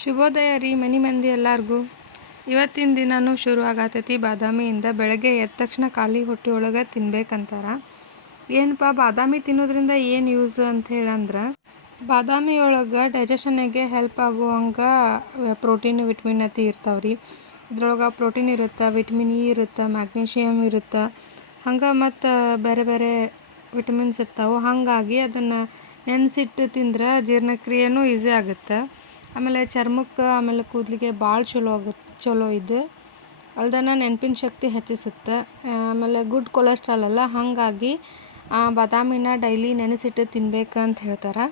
ಶುಭೋದಯ ರೀ ಮನಿ ಮಂದಿ ಎಲ್ಲರಿಗೂ. ಇವತ್ತಿನ ದಿನಾನು ಶುರು ಆಗತೈತಿ ಬಾದಾಮಿಯಿಂದ ಬೆಳಗ್ಗೆ ಎದ್ದ ತಕ್ಷಣ ಖಾಲಿ ಹೊಟ್ಟೆ ಒಳಗೆ ತಿನ್ಬೇಕಂತಾರ. ಏನಪ್ಪ ಬಾದಾಮಿ ತಿನ್ನೋದ್ರಿಂದ ಏನು ಯೂಸು ಅಂತ ಹೇಳಂದ್ರೆ ಬಾದಾಮಿ ಒಳಗೆ ಡೈಜೆಷನ್ನಿಗೆ ಹೆಲ್ಪ್ ಆಗುವಂಗೆ ಪ್ರೋಟೀನ್ ವಿಟಮಿನ್ ಅತಿ ಇರ್ತಾವೆ ರೀ. ಇದ್ರೊಳಗೆ ಪ್ರೋಟೀನ್ ಇರುತ್ತೆ ವಿಟಮಿನ್ ಇ ಇರುತ್ತೆ ಮ್ಯಾಗ್ನೀಷಿಯಮ್ ಇರುತ್ತೆ. ಹಂಗೆ ಮತ್ತು ಬೇರೆ ಬೇರೆ ವಿಟಮಿನ್ಸ್ ಇರ್ತಾವೆ. ಹಾಗಾಗಿ ಅದನ್ನು ನೆನೆಸಿಟ್ಟು ತಿಂದ್ರೆ ಜೀರ್ಣಕ್ರಿಯೆನೂ ಈಸಿ ಆಗುತ್ತೆ. ಆಮೇಲೆ ಚರ್ಮಕ್ಕೆ ಆಮೇಲೆ ಕೂದಲಿಗೆ ಭಾಳ ಚಲೋ ಆಗುತ್ತೆ ಚಲೋ ಇದು. ಅಲ್ದನ ನೆನಪಿನ ಶಕ್ತಿ ಹೆಚ್ಚಿಸುತ್ತೆ. ಆಮೇಲೆ ಗುಡ್ ಕೊಲೆಸ್ಟ್ರಾಲ್ ಅಲ್ಲ, ಹಾಗಾಗಿ ಬಾದಾಮಿನ ಡೈಲಿ ನೆನೆಸಿಟ್ಟು ತಿನ್ಬೇಕು ಅಂತ ಹೇಳ್ತಾರೆ.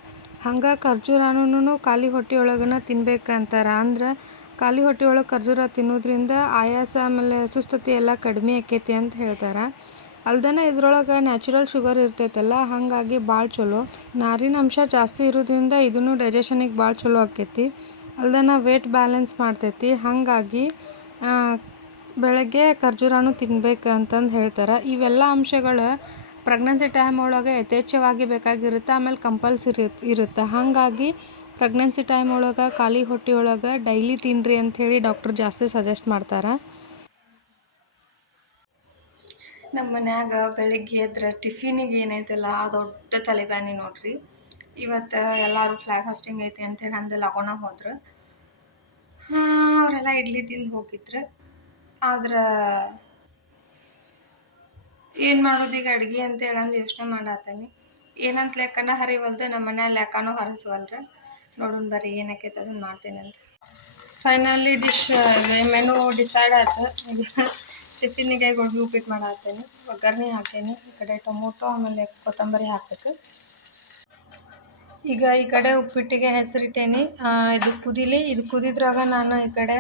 ಹಂಗೆ ಖರ್ಜೂರನೂ ಖಾಲಿ ಹೊಟ್ಟೆ ಒಳಗನ ಅಂತಾರೆ ಅಂದ್ರೆ ಖಾಲಿ ಹೊಟ್ಟೆ ಒಳಗೆ ಖರ್ಜೂರ ತಿನ್ನೋದ್ರಿಂದ ಆಯಾಸ, ಆಮೇಲೆ ಸುಸ್ಥತೆ ಎಲ್ಲ ಕಡಿಮೆ ಆಕೈತಿ ಅಂತ ಹೇಳ್ತಾರೆ. ಅಲ್ದನ ಇದ್ರೊಳಗೆ ನ್ಯಾಚುರಲ್ ಶುಗರ್ ಇರ್ತೈತಲ್ಲ, ಹಾಗಾಗಿ ಭಾಳ ಚಲೋ. ನಾರಿನ ಅಂಶ ಜಾಸ್ತಿ ಇರೋದ್ರಿಂದ ಇದನ್ನು ಡೈಜೆಷನಿಗೆ ಭಾಳ ಚಲೋ ಆಕೈತಿ. ಅಲ್ದನ ವೇಟ್ ಬ್ಯಾಲೆನ್ಸ್ ಮಾಡ್ತೈತಿ. ಹಾಗಾಗಿ ಬೆಳಗ್ಗೆ ಖರ್ಜೂರನೂ ತಿನ್ಬೇಕು ಅಂತಂದು ಹೇಳ್ತಾರೆ. ಇವೆಲ್ಲ ಅಂಶಗಳು ಪ್ರೆಗ್ನೆನ್ಸಿ ಟೈಮ್ ಒಳಗೆ ಯಥೇಚ್ಛವಾಗಿ ಬೇಕಾಗಿರುತ್ತೆ, ಆಮೇಲೆ ಕಂಪಲ್ಸರಿ ಇರುತ್ತೆ. ಹಾಗಾಗಿ ಪ್ರೆಗ್ನೆನ್ಸಿ ಟೈಮ್ ಒಳಗೆ, ಖಾಲಿ ಹೊಟ್ಟೆ ಒಳಗೆ ಡೈಲಿ ತಿನ್ನಿರಿ ಅಂಥೇಳಿ ಡಾಕ್ಟ್ರು ಜಾಸ್ತಿ ಸಜೆಸ್ಟ್ ಮಾಡ್ತಾರೆ. ನಮ್ಮ ಮನ್ಯಾಗ ಬೆಳಿಗ್ಗೆ ಎದ್ರೆ ಟಿಫಿನಿಗೆ ಏನೈತಲ್ಲ ದೊಡ್ಡ ತಲೆಬ್ಯಾನಿ ನೋಡ್ರಿ. ಇವತ್ತು ಎಲ್ಲರೂ ಫ್ಲಾಗ್ ಹಾಸ್ಟಿಂಗ್ ಐತಿ ಅಂತೇಳಿ ಅಂದೆ ಲಗೋಣ ಹೋದ್ರು. ಅವರೆಲ್ಲ ಇಡ್ಲಿ ತಿಂದು ಹೋಗಿದ್ರು. ಆದ್ರೆ ಏನು ಮಾಡೋದು ಈಗ ಅಡ್ಗೆ ಅಂತ ಅಂದು ಯೋಚನೆ ಮಾಡತ್ತೇನಿ ಏನಂತ ಲೆಕ್ಕನ ಹರಿವಲ್ದು ನಮ್ಮ ಮನ್ಯಾಗ ಲೆಕ್ಕನೂ ಹರಿಸ್ವಲ್ರ. ನೋಡೋಣ ಬರ್ರಿ ಏನಕ್ಕೆ ಅದನ್ನು ಮಾಡ್ತೀನಿ ಅಂತ ಫೈನಲಿ ಡಿಶ್ ಮೆನು ಡಿಸೈಡ್ ಆಯ್ತು ಟಿಫಿನಿಗೆ ಗೋಬಿ ಉಪ್ಪಿಟ್ಟು ಮಾಡತ್ತೇನೆ ಒಗ್ಗರಣೆ ಹಾಕೇನಿ ಈ ಕಡೆ ಟೊಮೊಟೊ, ಆಮೇಲೆ ಕೊತ್ತಂಬರಿ ಹಾಕಬೇಕು. ಈಗ ಈ ಕಡೆ ಉಪ್ಪಿಟ್ಟಿಗೆ ಹೆಸರಿಟ್ಟೇನಿ. ಇದು ಕುದಿಲಿ, ಇದು ಕುದಿದ್ರಾಗ ನಾನು ಈ ಕಡೆ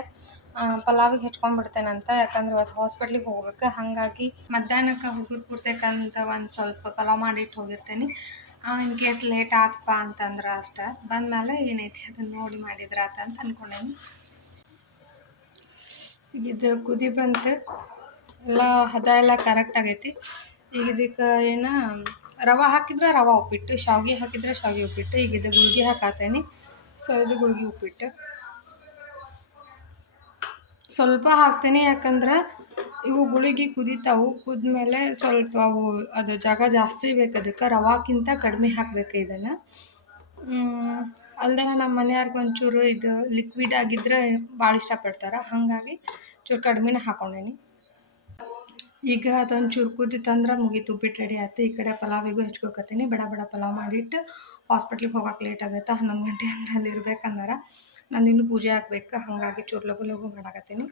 ಪಲಾವಿಗೆ ಅಂತ. ಯಾಕಂದ್ರೆ ಇವತ್ತು ಹಾಸ್ಪಿಟ್ಲಿಗೆ ಹೋಗ್ಬೇಕು. ಹಾಗಾಗಿ ಮಧ್ಯಾಹ್ನಕ್ಕೆ ಹುಡುಗರು ಕುಡ್ಸಕ್ಕಂತ ಒಂದು ಸ್ವಲ್ಪ ಪಲಾವ್ ಮಾಡಿಟ್ಟು ಹೋಗಿರ್ತೇನೆ. ಇನ್ ಕೇಸ್ ಲೇಟ್ ಆತಪ್ಪ ಅಂತಂದ್ರೆ ಅಷ್ಟೇ. ಬಂದಮೇಲೆ ಏನೈತಿ ಅದನ್ನ ನೋಡಿ ಮಾಡಿದ್ರ ಅಂತ ಅನ್ಕೊಂಡೇನಿ. ಇದು ಕುದಿ ಬಂತು. ಎಲ್ಲ ಹದ ಎಲ್ಲ ಕರೆಕ್ಟ್ ಆಗೈತಿ. ಈಗ ಇದಕ್ಕೆ ಏನು, ರವೆ ಹಾಕಿದ್ರೆ ರವೆ ಉಪ್ಪಿಟ್ಟು, ಶಾವಿಗೆ ಹಾಕಿದ್ರೆ ಶಾವಿಗೆ ಉಪ್ಪಿಟ್ಟು, ಈಗ ಇದು ಗುಳ್ಗಿ ಹಾಕಾತೇನಿ. ಸೊ ಇದು ಗುಳ್ಗಿ ಉಪ್ಪಿಟ್ಟು. ಸ್ವಲ್ಪ ಹಾಕ್ತೇನೆ, ಯಾಕಂದ್ರೆ ಇವು ಗುಳಿಗೆ ಕುದಿತಾವು. ಕುದ್ಮೇಲೆ ಸ್ವಲ್ಪ ಅವು, ಅದು ಜಾಗ ಜಾಸ್ತಿ ಬೇಕು ಅದಕ್ಕೆ. ರವಾಕ್ಕಿಂತ ಕಡಿಮೆ ಹಾಕಬೇಕು ಇದನ್ನು. ಅಲ್ಲದೆ ನಮ್ಮ ಮನೆಯವ್ರಿಗೆ ಒಂಚೂರು ಇದು ಲಿಕ್ವಿಡ್ ಆಗಿದ್ರೆ ಭಾಳ ಇಷ್ಟಪಡ್ತಾರೆ ಹಾಗಾಗಿ ಚೂರು ಕಡಿಮೆನೇ ಹಾಕೊಂಡೇನಿ. ಈಗ ಅದೊಂದು ಚೂರು ಕುದಿತಂದ್ರೆ ಮುಗೀತು. ಉಪ್ಪಿಟ್ಟು ರೆಡಿ ಆಯ್ತು. ಈ ಕಡೆ ಪಲಾವಿಗೂ ಹೆಚ್ಕೊಕತ್ತೀನಿ. ಬಡ ಬಡ ಪಲಾವ್ ಮಾಡಿಟ್ಟು ಹಾಸ್ಪಿಟ್ಲಿಗೆ ಹೋಗಕ್ಕೆ ಲೇಟ್ ಆಗುತ್ತೆ. ಹನ್ನೊಂದು ಗಂಟೆ ಅಂದ್ರೆ ಅಲ್ಲಿ ಇರ್ಬೇಕಂದಾರ. ನಾನು ಇನ್ನೂ ಪೂಜೆ ಹಾಕ್ಬೇಕು ಹಾಗಾಗಿ ಚೂರು ಲಘು ಲಘು ಮಾಡಾಕತ್ತೀನಿ.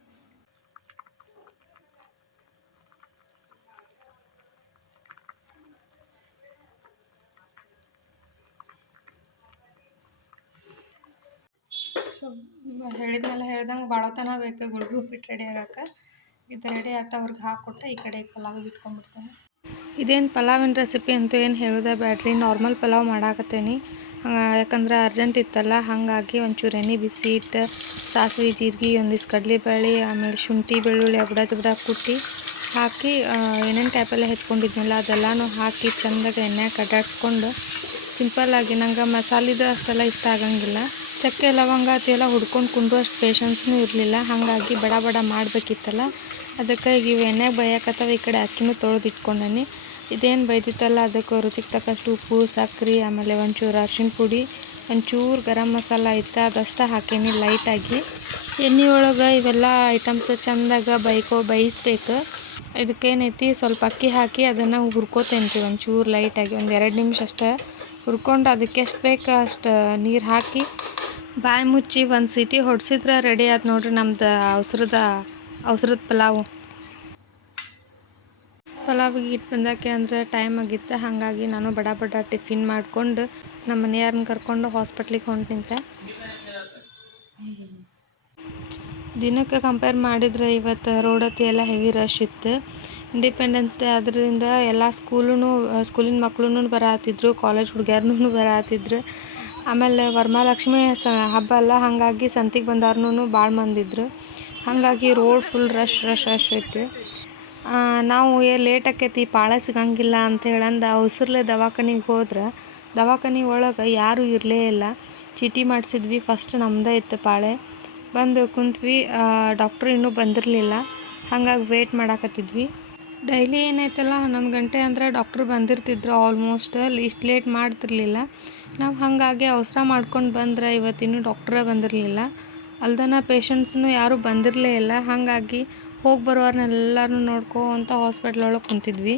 ಸೊ ಹೇಳಿದ್ಮೇಲೆ ಹೇಳ್ದಂಗೆ ಭಾಳತನ ಬೇಕು ಗುಳ್ಗಿ ಉಪ್ಪಿಟ್ಟು ರೆಡಿ ಆಗಕ್ಕೆ. ಇದು ರೆಡಿ ಆಗ್ತಾ ಅವ್ರಿಗೆ ಹಾಕ್ಕೊಟ್ಟೆ ಈ ಕಡೆ ಪಲಾವಿಗೆ ಇಟ್ಕೊಂಡ್ಬಿಡ್ತೇನೆ. ಇದೇನು ಪಲಾವಿನ ರೆಸಿಪಿ ಅಂತೂ ಏನು ಹೇಳೋದೇ ಬ್ಯಾಡ್ರಿ ನಾರ್ಮಲ್ ಪಲಾವ್ ಮಾಡಾಕತ್ತೇನಿ. ಯಾಕಂದ್ರೆ ಅರ್ಜೆಂಟ್ ಇತ್ತಲ್ಲ, ಹಾಗಾಗಿ ಒಂಚೂರು ಎಣ್ಣೆ ಬಿಸಿ ಇಟ್ಟು ಸಾಸಿವೆ, ಜೀರಿಗೆ, ಒಂದಿಷ್ಟು ಕಡಲೆಬೇಳೆ ಆಮೇಲೆ ಶುಂಠಿ, ಬೆಳ್ಳುಳ್ಳಿ, ಅಬಡ ಜಬಡ ಕುಟ್ಟಿ ಹಾಕಿ ಏನೇನು ಟೈಪೆಲ್ಲ ಹೆಚ್ಕೊಂಡಿದ್ನಲ್ಲ ಅದೆಲ್ಲನೂ ಹಾಕಿ ಚೆಂದಾಗಿ ಎಣ್ಣೆ ಕಡಾಡ್ಸ್ಕೊಂಡು ಸಿಂಪಲ್ಲಾಗಿ ನಂಗೆ ಮಸಾಲಿದು ಅಷ್ಟೆಲ್ಲ ಇಷ್ಟ ಆಗಂಗಿಲ್ಲ. ಚಕ್ಕೆ ಲವಂಗ ಅದೆಲ್ಲ ಹುಡ್ಕೊಂಡು ಕುಂಡು ಅಷ್ಟು ಪೇಷನ್ಸ್ನೂ ಇರಲಿಲ್ಲ. ಹಾಗಾಗಿ ಬಡ ಬಡ ಮಾಡಬೇಕಿತ್ತಲ್ಲ. ಅದಕ್ಕೆ ಈಗ ಇವು ಎಣ್ಣೆಗೆ ಬೇಯಕತ್ತವ, ಈ ಕಡೆ ಅಕ್ಕಿನೂ ತೊಳೆದು ಇಟ್ಕೊಂಡೇನಿ ಇದೇನು ಬೈದಿತ್ತಲ್ಲ ಅದಕ್ಕೆ ರುಚಿಗೆ ತಕ್ಕಷ್ಟು ಉಪ್ಪು ಸಕ್ಕರೆ ಆಮೇಲೆ ಒಂಚೂರು ಅರ್ಶಿನ ಪುಡಿ, ಒಂಚೂರು ಗರಂ ಮಸಾಲ ಇತ್ತು. ಅದಷ್ಟು ಹಾಕೀನಿ ಲೈಟಾಗಿ ಎಣ್ಣೆ ಒಳಗೆ ಇವೆಲ್ಲ ಐಟಮ್ಸ್ ಚೆಂದಾಗ ಬೈಕೋ ಬೈಸ್ಬೇಕು ಇದಕ್ಕೇನೈತಿ, ಸ್ವಲ್ಪ ಅಕ್ಕಿ ಹಾಕಿ ಅದನ್ನು ಹುರ್ಕೋತೇನೆ ರೀ ಒಂಚೂರು ಲೈಟಾಗಿ ಒಂದು ಎರಡು ನಿಮಿಷ ಅಷ್ಟೇ ಹುರ್ಕೊಂಡು ಅದಕ್ಕೆ ಎಷ್ಟು ಬೇಕು ಅಷ್ಟು ನೀರು ಹಾಕಿ ಬಾಯಿ ಮುಚ್ಚಿ ಒಂದು ಸಿಟಿ ಹೊಡ್ಸಿದ್ರೆ ರೆಡಿ ಆಯ್ತು ನೋಡ್ರಿ ನಮ್ದು ಅವಸರದ ಅವಸರದ ಪಲಾವು. ಪಲಾವಿಗೆ ಇಟ್ಟು ಬಂದಾಕೆ ಅಂದರೆ ಟೈಮ್ ಆಗಿತ್ತು, ಹಾಗಾಗಿ ನಾನು ಬಡ ಬಡ ಟಿಫಿನ್ ಮಾಡಿಕೊಂಡು ನಮ್ಮ ಮನೆಯವ್ರನ್ನ ಕರ್ಕೊಂಡು ಹಾಸ್ಪಿಟ್ಲಿಗೆ ಹೊಂಟಿಂತೆ ದಿನಕ್ಕೆ ಕಂಪೇರ್ ಮಾಡಿದರೆ ಇವತ್ತು ರೋಡತ್ತಿ ಎಲ್ಲ ಹೆವಿ ರಶ್ ಇತ್ತು. ಇಂಡಿಪೆಂಡೆನ್ಸ್ ಡೇ ಅದರಿಂದ ಎಲ್ಲ ಸ್ಕೂಲೂ ಸ್ಕೂಲಿನ ಮಕ್ಳು ಬರಾತಿದ್ರು ಕಾಲೇಜ್ ಹುಡುಗ್ಯಾರ್ನೂ ಬರತ್ತಿದ್ರು ಆಮೇಲೆ ವರಮಹಾಲಕ್ಷ್ಮಿ ಸ ಹಬ್ಬ ಅಲ್ಲ, ಹಾಗಾಗಿ ಸಂತಿಗೆ ಬಂದವ್ರನ್ನೂ ಭಾಳ ಮಂದಿದ್ರು ಹಾಗಾಗಿ road full rush rush rush ಐತಿ. ನಾವು ಏ ಲೇಟ್ ಆಕೈತಿ, ಪಾಳ ಸಿಗಂಗಿಲ್ಲ ಅಂತ ಹೇಳಂದ ಅವಸರ್ಲೆ ದವಾಖಾನಿಗೆ ಹೋದ್ರೆ ದವಾಖಾನಿ ಒಳಗೆ ಯಾರೂ ಇರಲೇ ಇಲ್ಲ. ಚೀಟಿ ಮಾಡಿಸಿದ್ವಿ ಫಸ್ಟ್ ನಮ್ಮದೇ ಇತ್ತು ಪಾಳೆ. ಬಂದು ಕುಂತ್ವಿ ಡಾಕ್ಟ್ರು ಇನ್ನೂ ಬಂದಿರಲಿಲ್ಲ. ಹಾಗಾಗಿ ವೇಟ್ ಮಾಡಾಕತ್ತಿದ್ವಿ. ಡೈಲಿ ಏನಾಯ್ತಲ್ಲ ಹನ್ನೊಂದು ಗಂಟೆ ಅಂದರೆ ಡಾಕ್ಟ್ರು ಬಂದಿರ್ತಿದ್ರು ಆಲ್ಮೋಸ್ಟ್ ಇಷ್ಟು ಲೇಟ್ ಮಾಡ್ತಿರ್ಲಿಲ್ಲ. ನಾವು ಹಾಗಾಗಿ ಅವಸರ ಮಾಡ್ಕೊಂಡು ಬಂದ್ರೆ ಇವತ್ತಿನೂ ಡಾಕ್ಟ್ರೇ ಬಂದಿರಲಿಲ್ಲ. ಅಲ್ದನ ಪೇಷಂಟ್ಸ್ನು ಯಾರೂ ಬಂದಿರಲೇ ಇಲ್ಲ. ಹಾಗಾಗಿ ಹೋಗಿ ಬರೋರ್ನೆಲ್ಲರೂ ನೋಡ್ಕೊಂತ ಹಾಸ್ಪಿಟ್ಲ್ ಒಳಗೆ ಕುಂತಿದ್ವಿ.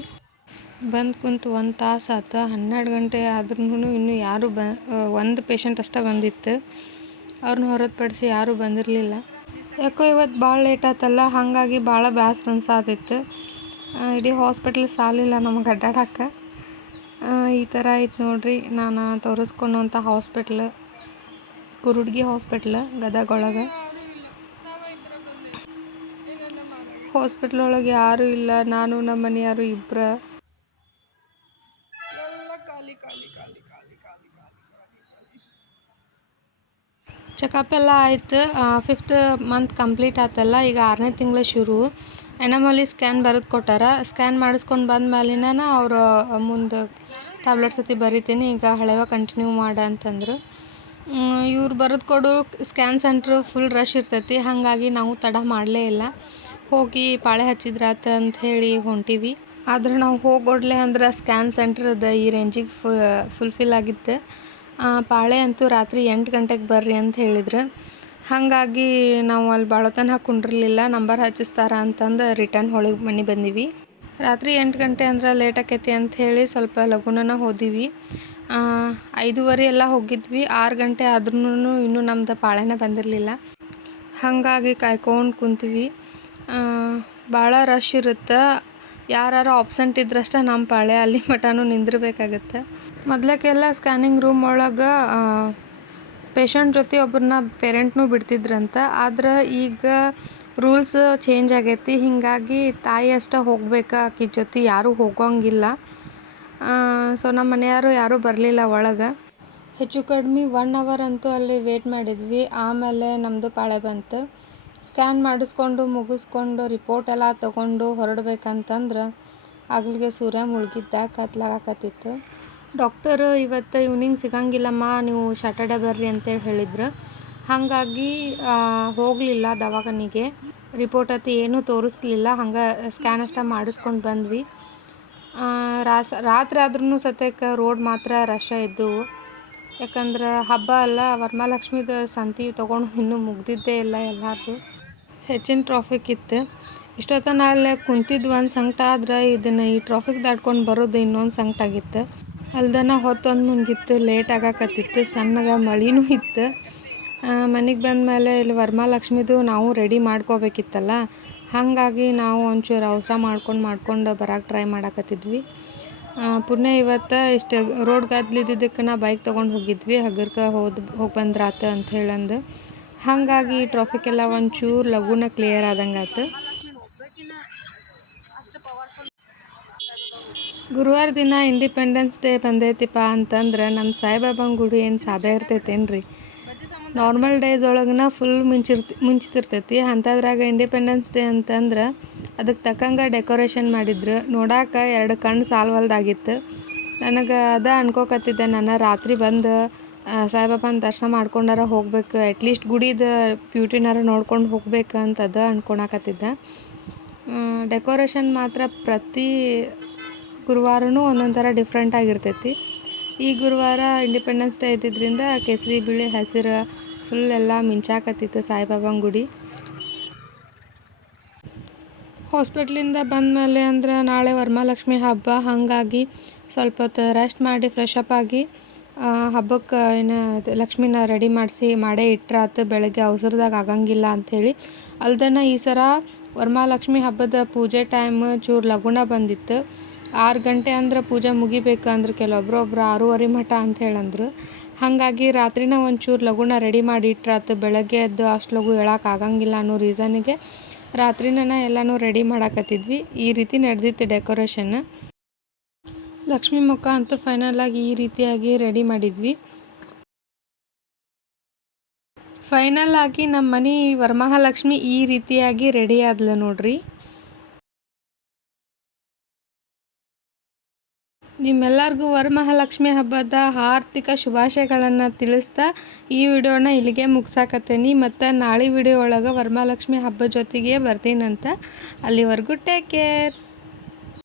ಬಂದು ಕುಂತು ಒಂದು ತಾಸು ಆತ, ಹನ್ನೆರಡು ಗಂಟೆ ಆದ್ರೂ ಇನ್ನೂ ಯಾರೂ ಬ ಒಂದು ಪೇಷಂಟ್ ಅಷ್ಟೇ ಬಂದಿತ್ತು. ಅವ್ರನ್ನ ಹೊರತುಪಡಿಸಿ ಯಾರೂ ಬಂದಿರಲಿಲ್ಲ. ಯಾಕೋ ಇವತ್ತು ಭಾಳ ಲೇಟ್ ಆತಲ್ಲ, ಹಾಗಾಗಿ ಭಾಳ ಬ್ಯಾಸ್ರ ಅನ್ಸಾದಿತ್ತು ಇಡೀ ಹಾಸ್ಪಿಟ್ಲ್ ಸಾಲಿಲ್ಲ ನಮಗೆ ಅಡ್ಡಾಡಕ್ಕೆ. ಈ ಥರ ಐತೆ ನೋಡ್ರಿ. ನಾನು ತೋರಿಸ್ಕೊಂಡಂಥ ಹಾಸ್ಪಿಟ್ಲ್ ಕುರುಡ್ಗಿ ಹಾಸ್ಪಿಟ್ಲ್ ಗದಗ ಒಳಗೆ ಹಾಸ್ಪಿಟ್ಲ್ ಒಳಗೆ ಯಾರೂ ಇಲ್ಲ. ನಾನು ನಮ್ಮ ಮನೆಯವರು ಇಬ್ಬರ ಚೆಕಪ್ ಎಲ್ಲ ಆಯ್ತು. ಫಿಫ್ತ್ ಮಂತ್ ಕಂಪ್ಲೀಟ್ ಆತಲ್ಲ. ಈಗ ಆರನೇ ತಿಂಗಳ ಶುರು. ಎನಮಲಿ ಸ್ಕ್ಯಾನ್ ಬರೆದು ಕೊಟ್ಟಾರ. ಸ್ಕ್ಯಾನ್ ಮಾಡಿಸ್ಕೊಂಡು ಬಂದ ಮೇಲಿನ ಅವರು ಮುಂದೆ ಟ್ಯಾಬ್ಲೆಟ್ಸ್ ಸತಿ ಬರಿತೀನಿ, ಈಗ ಹಳೆವ ಕಂಟಿನ್ಯೂ ಮಾಡ ಅಂತಂದ್ರು. ಇವ್ರು ಬರೆದು ಕೊಡು ಸ್ಕ್ಯಾನ್ ಸೆಂಟ್ರ್ ಫುಲ್ ರಶ್ ಇರ್ತೈತಿ, ಹಾಗಾಗಿ ನಾವು ತಡ ಮಾಡಲೇ ಇಲ್ಲ. ಹೋಗಿ ಪಾಳೆ ಹಚ್ಚಿದ್ರಾತ ಅಂತ ಹೇಳಿ ಹೊಂಟೀವಿ. ಆದ್ರೆ ನಾವು ಹೋಗೋಡ್ಲೆ ಅಂದ್ರೆ ಸ್ಕ್ಯಾನ್ ಸೆಂಟ್ರದ ಈ ರೇಂಜಿಗೆ ಫುಲ್ಫಿಲ್ ಆಗಿತ್ತು. ಪಾಳೆ ಅಂತೂ ರಾತ್ರಿ ಎಂಟು ಗಂಟೆಗೆ ಬರ್ರಿ ಅಂತ ಹೇಳಿದ್ರು. ಹಾಗಾಗಿ ನಾವು ಅಲ್ಲಿ ಭಾಳತನ ಕುಂಡ್ರಲಿಲ್ಲ. ನಂಬರ್ ಹಚ್ಚಿಸ್ತಾರ ಅಂತಂದು ರಿಟರ್ನ್ ಹೊಳಿಗೆ ಮನೆ ಬಂದೀವಿ. ರಾತ್ರಿ ಎಂಟು ಗಂಟೆ ಅಂದ್ರೆ ಲೇಟ್ ಆಕೈತಿ ಅಂತ ಹೇಳಿ ಸ್ವಲ್ಪ ಲಗುನನ ಹೋದಿವಿ. ಐದೂವರೆ ಎಲ್ಲ ಹೋಗಿದ್ವಿ. ಆರು ಗಂಟೆ ಆದ್ರೂ ಇನ್ನೂ ನಮ್ದು ಪಾಳೆನ ಬಂದಿರಲಿಲ್ಲ. ಹಾಗಾಗಿ ಕಾಯ್ಕೊಂಡು ಕುಂತೀವಿ. ಭಾಳ ರಶ್ ಇರುತ್ತೆ. ಯಾರು ಆಬ್ಸೆಂಟ್ ಇದ್ರಷ್ಟ ನಮ್ಮ ಪಾಳೆ ಅಲ್ಲಿ ಮಟನೂ ನಿಂದಿರಬೇಕಾಗತ್ತೆ. ಮೊದಲಕ್ಕೆಲ್ಲ ಸ್ಕ್ಯಾನಿಂಗ್ ರೂಮ್ ಒಳಗೆ ಪೇಷಂಟ್ ಜೊತೆ ಒಬ್ಬರನ್ನ ಪೇರೆಂಟ್ನೂ ಬಿಡ್ತಿದ್ರಂತ, ಆದ್ರೆ ಈಗ ರೂಲ್ಸ್ ಚೇಂಜ್ ಆಗೈತಿ. ಹೀಗಾಗಿ ತಾಯಿ ಅಷ್ಟೇ ಹೋಗ್ಬೇಕು ಆಕಿ ಜೊತೆ, ಯಾರೂ ಹೋಗೋಂಗಿಲ್ಲ. ಸೊ ನಮ್ಮ ಮನೆಯವರು ಯಾರೂ ಬರಲಿಲ್ಲ ಒಳಗೆ. ಹೆಚ್ಚು ಕಡಿಮೆ ಒನ್ ಅವರ್ ಅಂತೂ ಅಲ್ಲಿ ವೇಟ್ ಮಾಡಿದ್ವಿ. ಆಮೇಲೆ ನಮ್ಮದು ಪಾಳೆ ಬಂತು. ಸ್ಕ್ಯಾನ್ ಮಾಡಿಸ್ಕೊಂಡು, ಮುಗಿಸ್ಕೊಂಡು ರಿಪೋರ್ಟ್ ಎಲ್ಲ ತಗೊಂಡು ಹೊರಡ್ಬೇಕಂತಂದ್ರೆ ಆಗಲಿಗೆ ಸೂರ್ಯ ಮುಳುಗಿದ್ದ, ಕತ್ಲಾಗಕತ್ತಿತ್ತು. ಡಾಕ್ಟರ್, ಇವತ್ತು ಇವ್ನಿಂಗ್ ಸಿಗಂಗಿಲ್ಲಮ್ಮ, ನೀವು ಸ್ಯಾಟರ್ಡೆ ಬರ್ರಿ ಅಂತೇಳಿ ಹೇಳಿದ್ರು. ಹಾಗಾಗಿ ಹೋಗಲಿಲ್ಲ ದವಾಖಾನಿಗೆ. ರಿಪೋರ್ಟ್ ಅತಿ ಏನೂ ತೋರಿಸ್ಲಿಲ್ಲ. ಹಂಗೆ ಸ್ಕ್ಯಾನ್ ಅಷ್ಟ ಮಾಡಿಸ್ಕೊಂಡು ಬಂದ್ವಿ. ರಾಸ, ರಾತ್ರಿ ಆದ್ರೂ ಸತ್ಯಕ್ಕೆ ರೋಡ್ ಮಾತ್ರ ರಶ ಇದ್ದವು ಯಾಕಂದ್ರೆ ಹಬ್ಬ ಅಲ್ಲ, ವರಮಹಾಲಕ್ಷ್ಮಿದ ಸಂತಿ ತೊಗೊಂಡು ಇನ್ನೂ ಮುಗ್ದಿದ್ದೇ ಇಲ್ಲ ಎಲ್ಲರದು. ಹೆಚ್ಚಿನ ಟ್ರಾಫಿಕ್ ಇತ್ತು. ಇಷ್ಟೊತ್ತನ ಅಲ್ಲೇ ಕುಂತಿದ್ದು ಒಂದು ಸಂಕಟ ಆದ್ರೆ ಇದನ್ನು ಈ ಟ್ರಾಫಿಕ್ ದಾಟ್ಕೊಂಡು ಬರೋದು ಇನ್ನೊಂದು ಸಂಕಟ ಆಗಿತ್ತು ಅಲ್ದನ ಹೊತ್ತೊಂದು ಮುನ್ಗಿತ್ತು ಲೇಟ್ ಆಗಾಕತ್ತಿತ್ತು, ಸಣ್ಣಗೆ ಮಳಿನೂ ಇತ್ತು. ಮನೆಗೆ ಬಂದಮೇಲೆ ಇಲ್ಲಿ ವರಮಹಾಲಕ್ಷ್ಮಿದು ನಾವು ರೆಡಿ ಮಾಡ್ಕೋಬೇಕಿತ್ತಲ್ಲ, ಹಾಗಾಗಿ ನಾವು ಒಂಚೂರು ಅವಸರ ಮಾಡ್ಕೊಂಡು ಮಾಡ್ಕೊಂಡು ಬರೋಕೆ ಟ್ರೈ ಮಾಡಾಕತ್ತಿದ್ವಿ. ಪುಣ್ಯ ಇವತ್ತು ಇಷ್ಟು ರೋಡ್ ಗದ್ಲಿದ್ದಕ್ಕೆ ನಾ ಬೈಕ್ ತೊಗೊಂಡು ಹೋಗಿದ್ವಿ, ಹಗರ್ಕ ಹೋದ್, ಹೋಗಿ ಬಂದ್ರಾತ ಅಂತ ಹೇಳಂದು. ಹಾಗಾಗಿ ಟ್ರಾಫಿಕ್ ಎಲ್ಲ ಒಂಚೂರು ಲಘುನ ಕ್ಲಿಯರ್ ಆದಂಗಾತು ಗುರುವಾರ ದಿನ ಇಂಡಿಪೆಂಡೆನ್ಸ್ ಡೇ ಬಂದೈತಿಪ್ಪ ಅಂತಂದ್ರೆ ನಮ್ಮ ಸಾಯಿಬಾಬಾನ ಗುಡಿ ಏನು ಸಾಧ ಇರ್ತೈತೇನ್ರಿ? ನಾರ್ಮಲ್ ಡೇಸ್ ಒಳಗನ ಫುಲ್ ಮುಂಚಿರ್ತಿ ಮುಂಚಿತಿರ್ತೈತಿ. ಅಂಥದ್ರಾಗ ಇಂಡಿಪೆಂಡೆನ್ಸ್ ಡೇ ಅಂತಂದ್ರೆ ಅದಕ್ಕೆ ತಕ್ಕಂಗೆ ಡೆಕೋರೇಷನ್ ಮಾಡಿದ್ರು. ನೋಡಾಕ ಎರಡು ಕಣ್ಣು ಸಾಲ್ವಲ್ದಾಗಿತ್ತು. ನನಗೆ ಅದ ಅನ್ಕೋಕತ್ತಿದ್ದೆ. ನಾನು ರಾತ್ರಿ ಬಂದು ಸಾಯಿಬಾಬನ ದರ್ಶನ ಮಾಡ್ಕೊಂಡಾರ ಹೋಗ್ಬೇಕು. ಅಟ್ಲೀಸ್ಟ್ ಗುಡಿದ ಬ್ಯೂಟಿನಾರ ನೋಡ್ಕೊಂಡು ಹೋಗ್ಬೇಕು ಅದ ಅನ್ಕೊಳಕತ್ತಿದ್ದೆ ಡೆಕೋರೇಷನ್ ಮಾತ್ರ ಪ್ರತಿ ಗುರುವಾರನೂ ಒಂದೊಂದು ಥರ ಡಿಫ್ರೆಂಟ್ ಆಗಿರ್ತೈತಿ. ಈ ಗುರುವಾರ ಇಂಡಿಪೆಂಡೆನ್ಸ್ ಡೇ ಇದ್ದಿದ್ದರಿಂದ ಕೇಸರಿ, ಬಿಳಿ, ಹಸಿರು ಫುಲ್ ಎಲ್ಲ ಮಿಂಚಾಕತ್ತಿತ್ತು ಸಾಯಿಬಾಬಾನ ಗುಡಿ. ಹಾಸ್ಪಿಟ್ಲಿಂದ ಬಂದಮೇಲೆ ಅಂದ್ರೆ ನಾಳೆ ವರಮಹಾಲಕ್ಷ್ಮಿ ಹಬ್ಬ. ಹಾಗಾಗಿ ಸ್ವಲ್ಪ ಹೊತ್ತು ರೆಸ್ಟ್ ಮಾಡಿ ಫ್ರೆಶ್ ಅಪ್ ಆಗಿ ಹಬ್ಬಕ್ಕೆ ಏನು ಲಕ್ಷ್ಮಿನ ರೆಡಿ ಮಾಡಿಸಿ, ಮಾಡೇ ಇಟ್ಟರಾತು ಬೆಳಗ್ಗೆ ಅವಸರದಾಗ ಆಗಂಗಿಲ್ಲ ಅಂಥೇಳಿ ಅಲ್ದನ ಈ ಸರ ವರಮಹಾಲಕ್ಷ್ಮಿ ಹಬ್ಬದ ಪೂಜೆ ಟೈಮ್ ಚೂರು ಲಗುಣ ಬಂದಿತ್ತು. ಆರು ಗಂಟೆ ಅಂದ್ರೆ ಪೂಜೆ ಮುಗಿಬೇಕು ಅಂದ್ರೆ ಕೆಲವೊಬ್ರು ಒಬ್ರು ಆರೂವರೆ ಮಠ ಅಂತ ಹೇಳಂದ್ರು. ಹಾಗಾಗಿ ರಾತ್ರಿನ ಒಂಚೂರು ಲಗುನ ರೆಡಿ ಮಾಡಿ ಇಟ್ರಾತು, ಬೆಳಗ್ಗೆ ಎದ್ದು ಅಷ್ಟು ಲಘು ಹೇಳಕ್ಕೆ ಆಗಂಗಿಲ್ಲ ಅನ್ನೋ ರೀಸನಿಗೆ ರಾತ್ರಿನ ಎಲ್ಲನೂ ರೆಡಿ ಮಾಡಾಕತ್ತಿದ್ವಿ. ಈ ರೀತಿ ನಡೆದಿತ್ತು ಡೆಕೋರೇಷನ್ ಲಕ್ಷ್ಮಿ ಮುಖ ಅಂತೂ ಫೈನಲ್ ಆಗಿ ಈ ರೀತಿಯಾಗಿ ರೆಡಿ ಮಾಡಿದ್ವಿ. ಫೈನಲ್ ಆಗಿ ನಮ್ಮ ಮನೆ ವರಮಹಾಲಕ್ಷ್ಮಿ ಈ ರೀತಿಯಾಗಿ ರೆಡಿ ಆದ್ಲು ನೋಡ್ರಿ. ನಿಮ್ಮೆಲ್ಲರಿಗೂ ವರಮಹಾಲಕ್ಷ್ಮಿ ಹಬ್ಬದ ಆರ್ಥಿಕ ಶುಭಾಶಯಗಳನ್ನು ತಿಳಿಸ್ತಾ ಈ ವಿಡಿಯೋನ ಇಲ್ಲಿಗೆ ಮುಗ್ಸಾಕತ್ತೀನಿ. ಮತ್ತು ನಾಳೆ ವಿಡಿಯೋ ಒಳಗೆ ವರಮಹಾಲಕ್ಷ್ಮಿ ಹಬ್ಬ ಜೊತೆಗೆ ಬರ್ತೀನಂತ. ಅಲ್ಲಿವರೆಗೂ ಟೇಕ್ ಕೇರ್